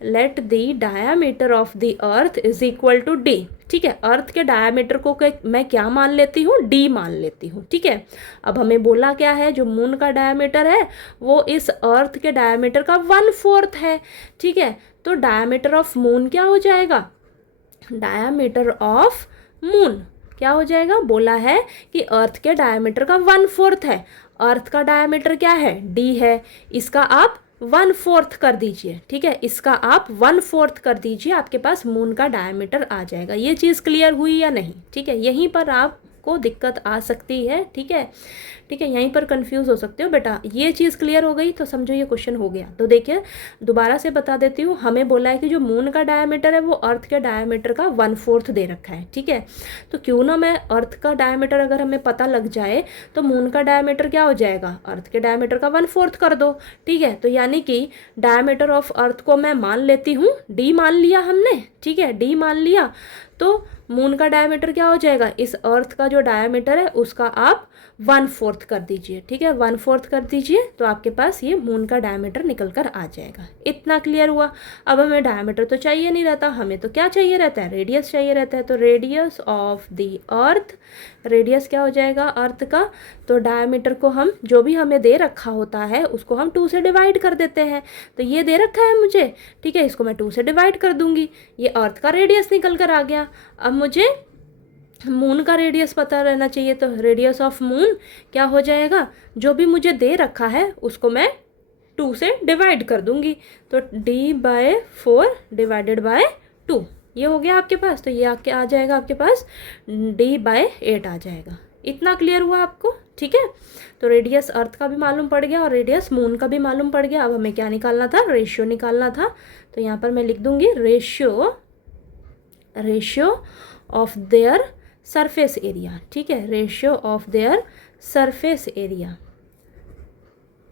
let the diameter of the earth is equal to D, ठीक है। अर्थ के डायमीटर को मैं क्या मान लेती हूँ, डी मान लेती हूँ, ठीक है। अब हमें बोला क्या है, जो मून का डायमीटर है वो इस अर्थ के डायमीटर का 1/4 है, ठीक है। तो डायमीटर ऑफ मून क्या हो जाएगा, डायमीटर ऑफ मून क्या हो जाएगा, बोला है कि अर्थ के डायमीटर का 1/4 है। अर्थ का डायमीटर क्या है, डी है, इसका आप 1/4 कर दीजिए, ठीक है। इसका आप 1/4 कर दीजिए, आपके पास मून का डायमीटर आ जाएगा। ये चीज़ क्लियर हुई या नहीं, ठीक है। यहीं पर आपको दिक्कत आ सकती है, ठीक है, ठीक है, यहीं पर कंफ्यूज हो सकते हो बेटा। ये चीज़ क्लियर हो गई तो समझो ये क्वेश्चन हो गया। तो देखिए दोबारा से बता देती हूँ, हमें बोला है कि जो मून का डायमीटर है वो अर्थ के डायमीटर का 1/4 दे रखा है, ठीक है। तो क्यों ना मैं अर्थ का डायमीटर अगर हमें पता लग जाए तो मून का डायमीटर क्या हो जाएगा, अर्थ के डायमीटर का 1/4 कर दो, ठीक है। तो यानी कि डायमीटर ऑफ अर्थ को मैं मान लेती हूँ, डी मान लिया हमने, ठीक है, डी मान लिया। तो मून का डायमीटर क्या हो जाएगा, इस अर्थ का जो डायमीटर है उसका आप 1/4 कर दीजिए, ठीक है, 1/4 कर दीजिए, तो आपके पास ये मून का डायमीटर निकल कर आ जाएगा। इतना क्लियर हुआ। अब हमें डायमीटर तो चाहिए नहीं रहता, हमें तो क्या चाहिए रहता है, रेडियस चाहिए रहता है। तो radius of the earth, radius क्या हो जाएगा अर्थ का, तो डायमीटर को हम जो भी हमें दे रखा होता है उसको हम 2 से डिवाइड कर देते हैं। तो ये दे रखा है मुझे, ठीक है, इसको मैं 2 से डिवाइड कर दूंगी, ये अर्थ का रेडियस निकल कर आ गया। अब मुझे मून का रेडियस पता रहना चाहिए, तो रेडियस ऑफ मून क्या हो जाएगा, जो भी मुझे दे रखा है उसको मैं 2 से डिवाइड कर दूंगी, तो d/4 डिवाइडेड बाय 2 ये हो गया आपके पास। तो ये आ जाएगा आपके पास d/8 आ जाएगा। इतना क्लियर हुआ आपको, ठीक है। तो रेडियस अर्थ का भी मालूम पड़ गया और रेडियस मून का भी मालूम पड़ गया। अब हमें क्या निकालना था, रेशियो निकालना था। तो यहाँ पर मैं लिख दूंगी ratio of their surface area, ठीक है, ratio of their surface area,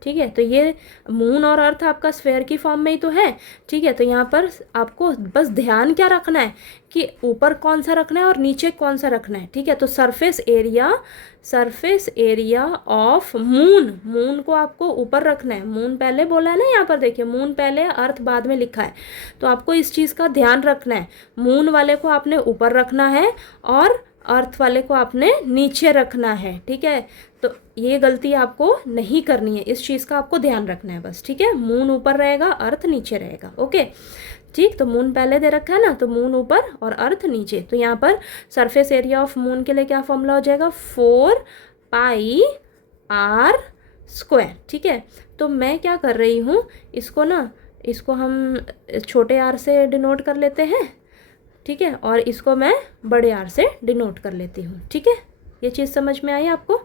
ठीक है। तो ये मून और अर्थ आपका स्फेयर की फॉर्म में ही तो है, ठीक है। तो यहाँ पर आपको बस ध्यान क्या रखना है कि ऊपर कौन सा रखना है और नीचे कौन सा रखना है, ठीक है। तो surface area of moon, moon को आपको ऊपर रखना है। मून पहले बोला है ना, यहाँ पर देखिए मून पहले अर्थ बाद में लिखा है, तो आपको इस चीज़ का ध्यान रखना है। मून वाले को आपने ऊपर रखना है और अर्थ वाले को आपने नीचे रखना है, ठीक है। तो ये गलती आपको नहीं करनी है, इस चीज़ का आपको ध्यान रखना है बस, ठीक है। मून ऊपर रहेगा, अर्थ नीचे रहेगा, ओके ठीक। तो मून पहले दे रखा है ना, तो मून ऊपर और अर्थ नीचे। तो यहाँ पर सरफेस एरिया ऑफ मून के लिए क्या फॉर्मूला हो जाएगा, 4πr², ठीक है। तो मैं क्या कर रही हूँ, इसको हम छोटे आर से डिनोट कर लेते हैं, ठीक है, और इसको मैं बड़े आर से डिनोट कर लेती हूँ, ठीक है। ये चीज़ समझ में आई आपको,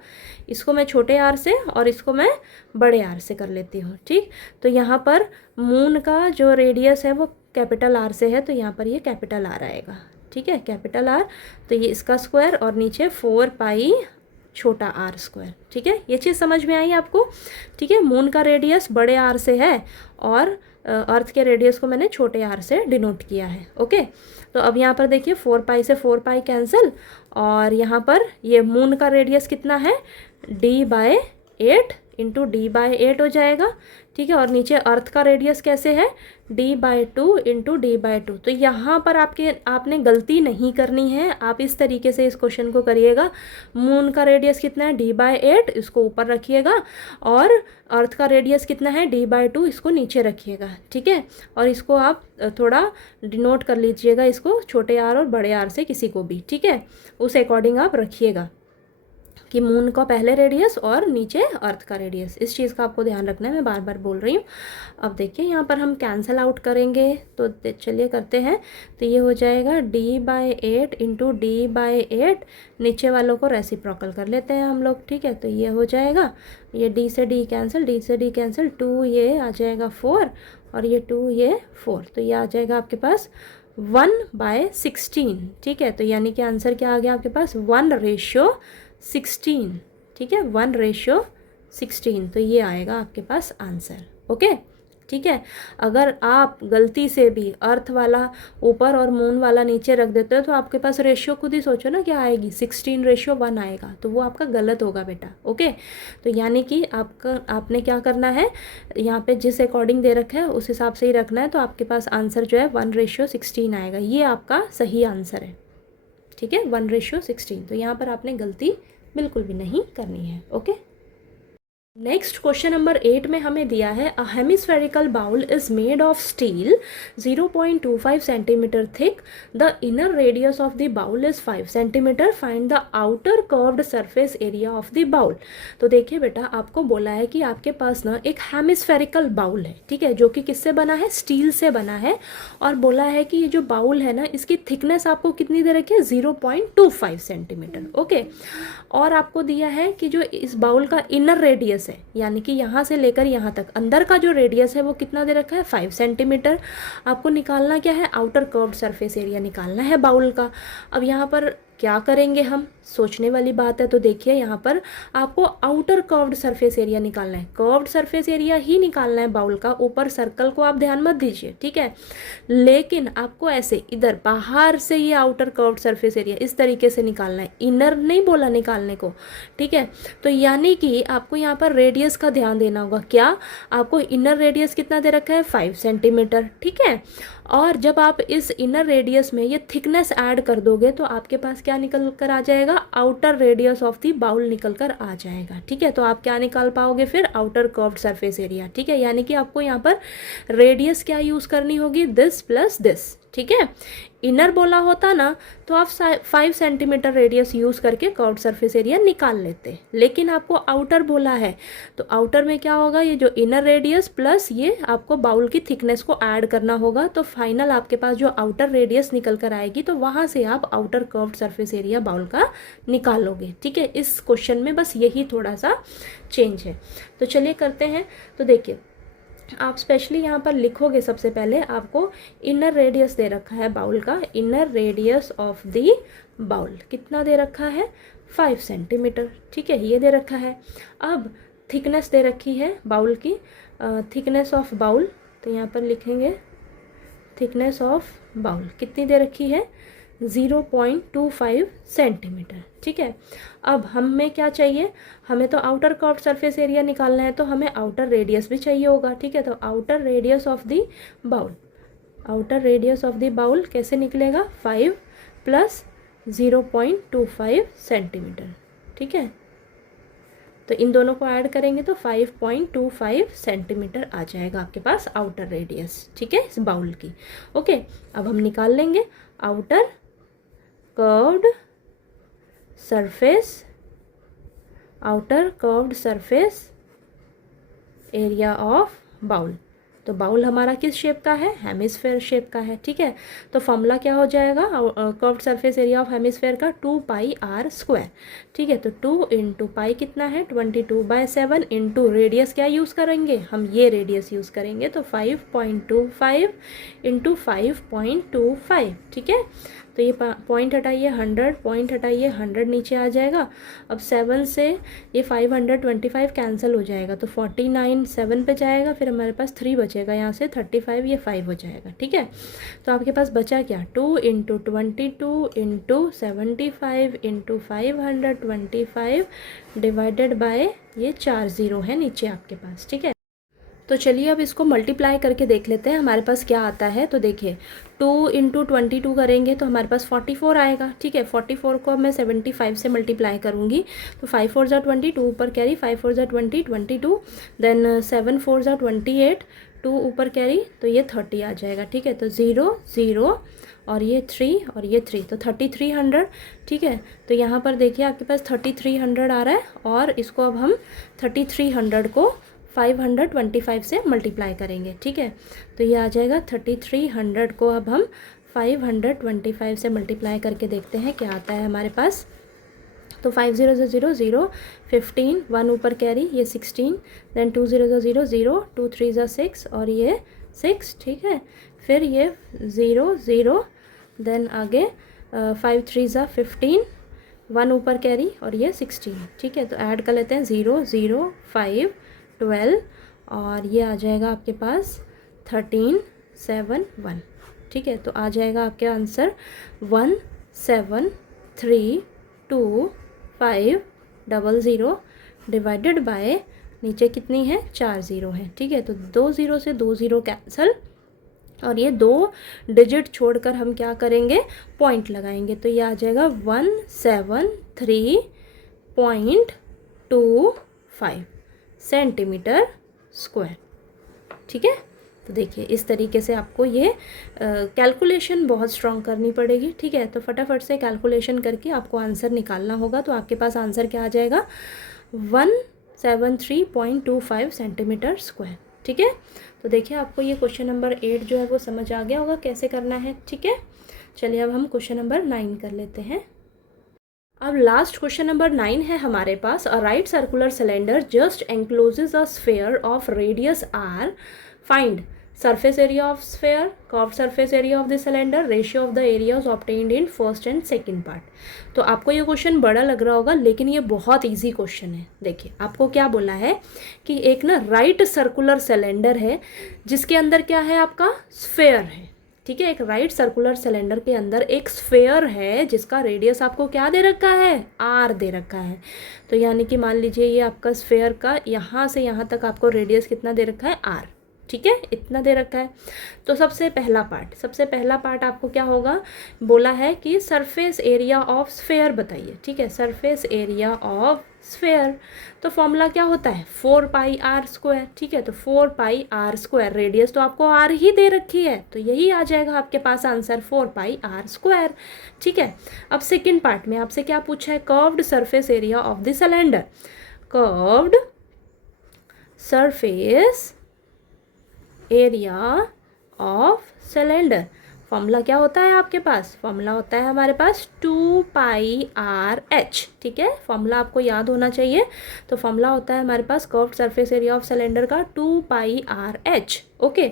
इसको मैं छोटे आर से और इसको मैं बड़े आर से कर लेती हूँ, ठीक। तो यहाँ पर मून का जो रेडियस है वो कैपिटल आर से है, तो यहाँ पर ये कैपिटल आर आएगा, ठीक है, कैपिटल आर। तो ये इसका स्क्वायर और नीचे 4π छोटा r², ठीक है। ये चीज़ समझ में आई आपको, ठीक है। मून का रेडियस बड़े आर से है और अर्थ के रेडियस को मैंने छोटे आर से डिनोट किया है, ओके। तो अब यहाँ पर देखिए 4π से 4π कैंसिल, और यहाँ पर ये मून का रेडियस कितना है, d/8 इंटू d/8 हो जाएगा, ठीक है। और नीचे अर्थ का रेडियस कैसे है, d/2 इंटू d/2। तो यहाँ पर आपने गलती नहीं करनी है, आप इस तरीके से इस क्वेश्चन को करिएगा। मून का रेडियस कितना है, d/8, इसको ऊपर रखिएगा, और अर्थ का रेडियस कितना है, d/2, इसको नीचे रखिएगा, ठीक है। और इसको आप थोड़ा डिनोट कर लीजिएगा, इसको छोटे आर और बड़े आर से किसी को भी, ठीक है, उस अकॉर्डिंग आप रखिएगा कि मून का पहले रेडियस और नीचे अर्थ का रेडियस, इस चीज़ का आपको ध्यान रखना है, मैं बार बार बोल रही हूँ। अब देखिए यहाँ पर हम कैंसिल आउट करेंगे, तो चलिए करते हैं। तो ये हो जाएगा d/8 इंटू d/8, नीचे वालों को रेसिप्रोकल कर लेते हैं हम लोग, ठीक है। तो ये हो जाएगा, ये d से d कैंसिल, 2 ये आ जाएगा 4, और ये 2 ये 4, तो ये आ जाएगा आपके पास 1/16, ठीक है। तो यानी कि आंसर क्या आ गया आपके पास, 1/16, ठीक है, 1/16। तो ये आएगा आपके पास आंसर, ओके, ठीक है। अगर आप गलती से भी अर्थ वाला ऊपर और मून वाला नीचे रख देते हो, तो आपके पास रेशियो खुद ही सोचो ना क्या आएगी, 16:1 आएगा, तो वो आपका गलत होगा बेटा, ओके। तो यानी कि आपने क्या करना है, यहाँ पे जिस अकॉर्डिंग दे रखा है उस हिसाब से ही रखना है, तो आपके पास आंसर जो है 1/16 आएगा, ये आपका सही आंसर है, ठीक है, 1/16। तो यहाँ पर आपने गलती बिल्कुल भी नहीं करनी है, ओके। नेक्स्ट क्वेश्चन नंबर 8 में हमें दिया है, a hemispherical bowl is made of steel 0.25 centimetre thick, the inner radius of the bowl is 5 centimetre, find the outer curved surface area of the bowl. तो देखिए बेटा, आपको बोला है कि आपके पास ना एक हेमिस्फेरिकल बाउल है, ठीक है, जो कि किससे बना है, स्टील से बना है, और बोला है कि ये जो बाउल है ना, इसकी थिकनेस आपको कितनी दे रखी है, 0.25 सेंटीमीटर, ओके। और आपको दिया है कि जो इस बाउल का इनर रेडियस है, यानी कि यहाँ से लेकर यहाँ तक अंदर का जो रेडियस है वो कितना दे रखा है, 5 सेंटीमीटर। आपको निकालना क्या है, आउटर कर्व्ड सरफेस एरिया निकालना है बाउल का। अब यहाँ पर क्या करेंगे हम, सोचने वाली बात है। तो देखिए यहाँ पर आपको आउटर कर्व्ड सरफेस एरिया निकालना है, कर्व्ड सरफेस एरिया ही निकालना है बाउल का, ऊपर सर्कल को आप ध्यान मत दीजिए, ठीक है। लेकिन आपको ऐसे इधर बाहर से ये आउटर कर्व्ड सरफेस एरिया इस तरीके से निकालना है, इनर नहीं बोला निकालने को, ठीक है। तो यानी कि आपको यहाँ पर रेडियस का ध्यान देना होगा, क्या आपको इनर रेडियस कितना दे रखा है, 5 सेंटीमीटर, ठीक है। और जब आप इस इनर रेडियस में ये थिकनेस ऐड कर दोगे, तो आपके पास क्या निकल कर आ जाएगा, outer radius of the bowl निकल कर आ जाएगा, ठीक है। तो आप क्या निकाल पाओगे फिर, आउटर कर्व्ड सरफेस एरिया, ठीक है। यानी कि आपको यहाँ पर रेडियस क्या यूज़ करनी होगी, दिस प्लस दिस, ठीक है। इनर बोला होता ना तो आप 5 सेंटीमीटर रेडियस यूज़ करके कर्व्ड सरफेस एरिया निकाल लेते, लेकिन आपको आउटर बोला है, तो आउटर में क्या होगा, ये जो इनर रेडियस प्लस ये आपको बाउल की थिकनेस को ऐड करना होगा, तो फाइनल आपके पास जो आउटर रेडियस निकल कर आएगी, तो वहाँ से आप outer curved surface area bowl का निकालोगे, ठीक है। इस क्वेश्चन में बस यही थोड़ा सा चेंज है। तो चलिए करते हैं। तो देखिए, आप स्पेशली यहाँ पर लिखोगे, सबसे पहले आपको इनर रेडियस दे रखा है बाउल का, inner radius of the bowl कितना दे रखा है, 5 सेंटीमीटर, ठीक है, ये दे रखा है। अब थिकनेस दे रखी है बाउल की, थिकनेस ऑफ बाउल, तो यहाँ पर लिखेंगे थिकनेस ऑफ बाउल कितनी दे रखी है 0.25 सेंटीमीटर। ठीक है, अब हमें क्या चाहिए, हमें तो आउटर कर्व्ड सरफेस एरिया निकालना है, तो हमें आउटर रेडियस भी चाहिए होगा। ठीक है, तो outer radius of the bowl, outer radius of the bowl कैसे निकलेगा 5 प्लस 0.25 सेंटीमीटर। ठीक है, तो इन दोनों को ऐड करेंगे तो 5.25 सेंटीमीटर आ जाएगा आपके पास आउटर रेडियस। ठीक है, इस बाउल की। ओके, अब हम निकाल लेंगे outer curved surface, outer curved surface area of bowl. तो बाउल हमारा किस शेप का है, हेमिस्फेयर शेप का है। ठीक है, तो फॉर्मूला क्या हो जाएगा curved surface area of hemisphere का 2πr²। ठीक है, तो 2 इंटू पाई कितना है 22/7 इंटू रेडियस क्या यूज़ करेंगे हम, ये रेडियस यूज़ करेंगे, तो 5.25 इंटू 5.25। ठीक है, तो ये पॉइंट हटाइए 100, पॉइंट हटाइए 100 नीचे आ जाएगा। अब 7 से ये 525 कैंसिल हो जाएगा, तो 49 7 पे जाएगा, फिर हमारे पास 3 बचेगा, यहाँ से 35 ये 5 हो जाएगा। ठीक है, तो आपके पास बचा क्या 2 into 22 into 75 into 525 divided by ये 4 0 है नीचे आपके पास। ठीक है, तो चलिए अब इसको मल्टीप्लाई करके देख लेते हैं हमारे पास क्या आता है। तो देखिए 2 इंटू 22 करेंगे तो हमारे पास 44 आएगा। ठीक है, 44 को अब मैं 75 से मल्टीप्लाई करूँगी, तो 5 4 ज़ा 22 ऊपर कैरी, 5 4 ज़ा 20 22, देन 7 4 ज़ा 28 2 ऊपर कैरी, तो ये 30 आ जाएगा। ठीक है, तो 0 0 और ये 3 और ये 3, तो 3300। ठीक है, तो यहाँ पर देखिए आपके पास 3300 आ रहा है, और इसको अब हम 3300 को 525 से मल्टीप्लाई करेंगे। ठीक है, तो ये आ जाएगा 3300 को अब हम 525 से मल्टीप्लाई करके देखते हैं क्या आता है हमारे पास। तो 5 0 0 0 15 1 ऊपर कैरी, ये 16, देन 2 0 0 0 2 3 6 और ये 6। ठीक है, फिर ये 0 0, देन आगे 5 3 15 1 ऊपर कैरी और ये 16। ठीक है, तो ऐड कर लेते हैं 0 0 5 12 और ये आ जाएगा आपके पास 13 7 1। ठीक है, तो आ जाएगा आपके आंसर 1 7 3 2 5 0 0 डिवाइडेड बाय नीचे कितनी है 4 0 है। ठीक है, तो 2 0 से 2 0 कैंसल, और ये 2 डिजिट छोड़कर हम क्या करेंगे पॉइंट लगाएंगे, तो ये आ जाएगा 173.25 सेंटीमीटर स्क्वायर। ठीक है, तो देखिए इस तरीके से आपको ये कैलकुलेशन बहुत स्ट्रॉन्ग करनी पड़ेगी। ठीक है, तो फटाफट से कैलकुलेशन करके आपको आंसर निकालना होगा। तो आपके पास आंसर क्या आ जाएगा 173.25 सेंटीमीटर स्क्वायर। ठीक है, तो देखिए आपको ये क्वेश्चन नंबर 8 जो है वो समझ आ गया होगा कैसे करना है। ठीक है, चलिए अब हम क्वेश्चन नंबर 9 कर लेते हैं। अब लास्ट क्वेश्चन नंबर 9 है हमारे पास। A right circular cylinder just encloses a sphere of radius r, find surface area of sphere, curved surface area of the cylinder, ratio of the areas obtained in first and second part। तो आपको ये question बड़ा लग रहा होगा, लेकिन ये बहुत इजी क्वेश्चन है। देखिए आपको क्या बोला है कि एक ना राइट सर्कुलर सिलेंडर है जिसके अंदर क्या है आपका स्फेयर है। ठीक है, एक राइट सर्कुलर सिलेंडर के अंदर एक स्फेयर है जिसका रेडियस आपको क्या दे रखा है r दे रखा है। तो यानी कि मान लीजिए ये आपका स्फेयर का यहाँ से यहाँ तक आपको रेडियस कितना दे रखा है r। ठीक है, इतना दे रखा है। तो सबसे पहला पार्ट आपको क्या होगा, बोला है कि सरफेस एरिया ऑफ स्फेयर बताइए। ठीक है, सरफेस एरिया ऑफ स्फेयर, तो फॉर्मूला क्या होता है 4πr²। ठीक है, तो 4πr², रेडियस तो आपको r ही दे रखी है, तो यही आ जाएगा आपके पास आंसर 4πr²। ठीक है, अब सेकेंड पार्ट में आपसे क्या पूछा है, curved surface area of the cylinder, curved surface area of cylinder. Formula क्या होता है आपके पास, फॉर्मूला होता है हमारे पास 2πrh। ठीक है, फॉर्मूला आपको याद होना चाहिए। तो फॉर्मूला होता है हमारे पास curved surface area of cylinder का 2πrh। ओके।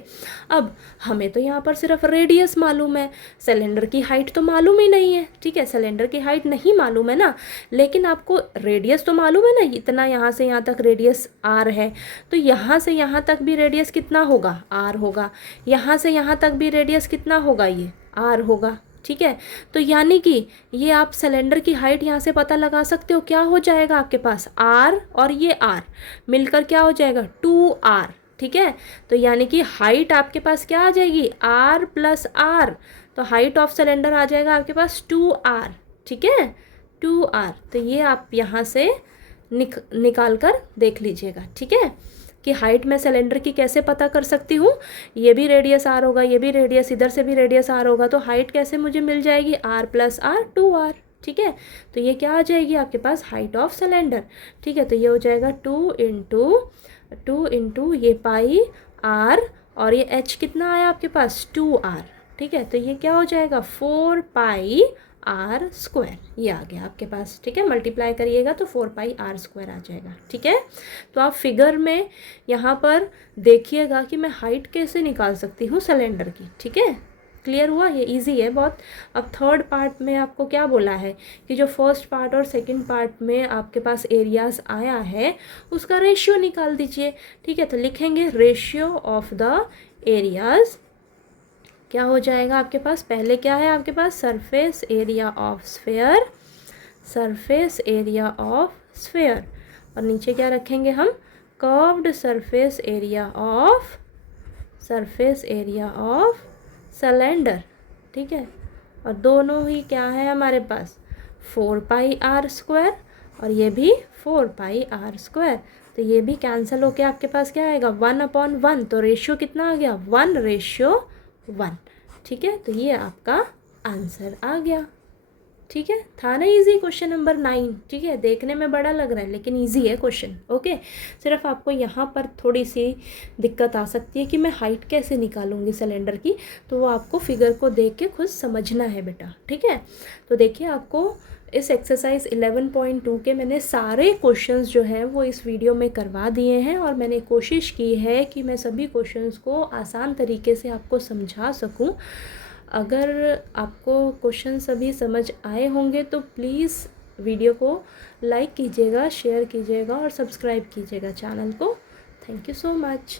अब हमें तो यहाँ पर सिर्फ रेडियस मालूम है, सिलेंडर की हाइट तो मालूम ही नहीं है, ठीक है, सिलेंडर की हाइट नहीं मालूम है ना, लेकिन आपको रेडियस तो मालूम है ना, इतना यहाँ से यहाँ तक रेडियस आर है, तो यहाँ से यहाँ तक भी रेडियस कितना होगा, आर होगा, यहाँ से यहाँ तक भी रेडियस कितना होगा, ये आर होगा, ठीक है। तो यानी कि ये आप सिलेंडर की हाइट यहाँ से पता लगा सकते हो, क्या हो जाएगा आपके पास आर और ये आर मिलकर क्या हो जाएगा 2r, ठीक है। तो यानी कि हाइट आपके पास क्या आ जाएगी r प्लस आर, तो हाइट ऑफ सिलेंडर आ जाएगा आपके पास 2r, ठीक है 2r। तो ये आप यहाँ से निकाल कर देख लीजिएगा, ठीक है, कि हाइट में सिलेंडर की कैसे पता कर सकती हूँ, ये भी रेडियस आर होगा, ये भी रेडियस, इधर से भी रेडियस आर होगा, तो हाइट कैसे मुझे मिल जाएगी r प्लस आर 2r, ठीक है। तो ये क्या आ जाएगी आपके पास हाइट ऑफ सिलेंडर, ठीक है। तो ये हो जाएगा 2 इंटू ये पाई r और ये h कितना आया आपके पास 2r, ठीक है। तो ये क्या हो जाएगा 4 पाई आर स्क्वायर, ये आ गया आपके पास, ठीक है। मल्टीप्लाई करिएगा तो 4 पाई आर स्क्वायर आ जाएगा, ठीक है। तो आप फिगर में यहाँ पर देखिएगा कि मैं हाइट कैसे निकाल सकती हूँ सिलेंडर की, ठीक है। क्लियर हुआ, ये इजी है बहुत। अब थर्ड पार्ट में आपको क्या बोला है कि जो फर्स्ट पार्ट और सेकंड पार्ट में आपके पास एरियाज आया है उसका रेशियो निकाल दीजिए, ठीक है। तो लिखेंगे रेशियो ऑफ द एरियाज, क्या हो जाएगा आपके पास, पहले क्या है आपके पास surface area of sphere, surface area of sphere, और नीचे क्या रखेंगे हम curved surface area of cylinder, ठीक है। और दोनों ही क्या है हमारे पास 4 पाई आर स्क्वायर और ये भी 4 पाई आर स्क्वायर, तो ये भी कैंसिल होके आपके पास क्या आएगा 1/1, तो रेशियो कितना आ गया 1:1, ठीक है। तो ये आपका आंसर आ गया, ठीक है। था ना इजी क्वेश्चन नंबर 9, ठीक है, देखने में बड़ा लग रहा है लेकिन इजी है क्वेश्चन, ओके। सिर्फ आपको यहाँ पर थोड़ी सी दिक्कत आ सकती है कि मैं हाइट कैसे निकालूंगी सिलेंडर की, तो वो आपको फिगर को देख के खुद समझना है बेटा, ठीक है। तो देखिए आपको इस एक्सरसाइज 11.2 के मैंने सारे क्वेश्चंस जो हैं वो इस वीडियो में करवा दिए हैं, और मैंने कोशिश की है कि मैं सभी क्वेश्चंस को आसान तरीके से आपको समझा सकूं। अगर आपको क्वेश्चन सभी समझ आए होंगे तो प्लीज़ वीडियो को लाइक कीजिएगा, शेयर कीजिएगा और सब्सक्राइब कीजिएगा चैनल को। Thank you so much.